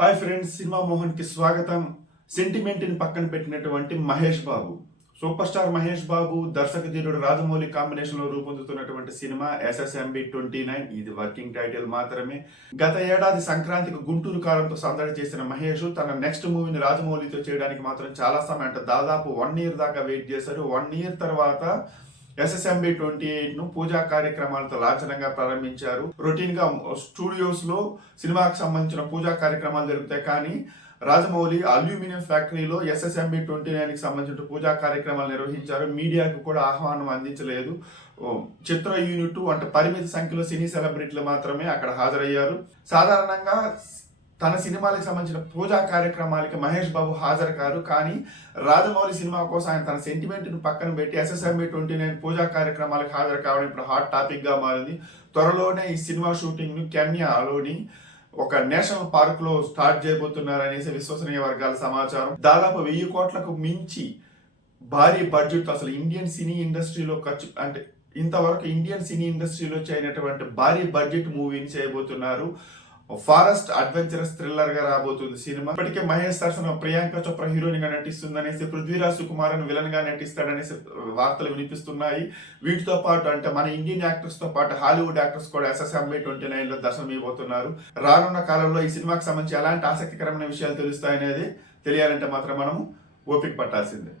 Hi friends cinema మోహన్కి స్వాగతం సెంటిమెంట్ని పక్కన పెట్టినటువంటి మహేష్ బాబు. సూపర్ స్టార్ మహేష్ బాబు దర్శక ధీరుడు రాజమౌళి కాంబినేషన్లో రూపొందుతున్నటువంటి సినిమా ఎస్ఎస్ఎంబి ట్వంటీ నైన్ ఇది వర్కింగ్ టైటిల్ మాత్రమే. గత ఏడాది సంక్రాంతికి గుంటూరు కాలంతో సందడి చేసిన మహేష్ తన నెక్స్ట్ మూవీని రాజమౌళితో చేయడానికి మాత్రం చాలా సమయం అంటే దాదాపు వన్ ఇయర్ దాకా వెయిట్ చేశారు. వన్ ఇయర్ తర్వాత ఎస్ఎస్ఎంబి ట్వంటీ ఎయిట్ను పూజా కార్యక్రమాలతో లాంఛనంగా ప్రారంభించారు. రొటీన్గా స్టూడియోస్లో సినిమాకు సంబంధించిన పూజా కార్యక్రమాలు జరుగుతాయి. కానీ రాజమౌళి అల్యూమినియం ఫ్యాక్టరీలో ఎస్ఎస్ఎంబి ట్వంటీ నైన్కి సంబంధించిన పూజా కార్యక్రమాలు నిర్వహించారు. మీడియాకు కూడా ఆహ్వానం అందించలేదు. చిత్ర యూనిట్ అంటే పరిమిత సంఖ్యలో సినీ సెలబ్రిటీలు మాత్రమే అక్కడ హాజరయ్యారు. సాధారణంగా తన సినిమాలకు సంబంధించిన పూజా కార్యక్రమాలకి మహేష్ బాబు హాజరు కారు కానీ రాజమౌళి సినిమా కోసం ఆయన తన సెంటిమెంట్ను పక్కన పెట్టి ఎస్ఎస్ఎంబి ట్వంటీ నైన్ పూజా కార్యక్రమాలకు హాజరు కావడం ఇప్పుడు హాట్ టాపిక్గా మారింది. త్వరలోనే ఈ సినిమా షూటింగ్ను కెన్యాలోని ఒక నేషనల్ పార్క్లో స్టార్ట్ చేయబోతున్నారనేసి విశ్వసనీయ వర్గాల సమాచారం. దాదాపు వెయ్యి కోట్లకు మించి భారీ బడ్జెట్ అసలు ఇండియన్ సినీ ఇండస్ట్రీలో ఖర్చు అంటే ఇంతవరకు ఇండియన్ సినీ ఇండస్ట్రీలో చేయనటువంటి భారీ బడ్జెట్ మూవీని చేయబోతున్నారు. ఫారెస్ట్ అడ్వెంచరస్ థ్రిల్లర్గా రాబోతుంది సినిమా. ఇప్పటికే మహేష్ సరసన ప్రియాంక చోప్రా హీరోయిన్గా నటిస్తుందనేసి పృథ్వీరాజ్ సుకుమారన్ విలన్గా నటిస్తాడనేసి వార్తలు వినిపిస్తున్నాయి. వీటితో పాటు అంటే మన ఇండియన్ యాక్టర్స్తో పాటు హాలీవుడ్ యాక్టర్స్ కూడా ఎస్ఎస్ఎంబై ట్వంటీ నైన్లో దర్శనం ఇవ్వబోతున్నారు రానున్న కాలంలో ఈ సినిమాకి సంబంధించి ఎలాంటి ఆసక్తికరమైన విషయాలు తెలుస్తాయనేది తెలియాలంటే మాత్రం మనము ఓపిక పట్టాల్సిందే.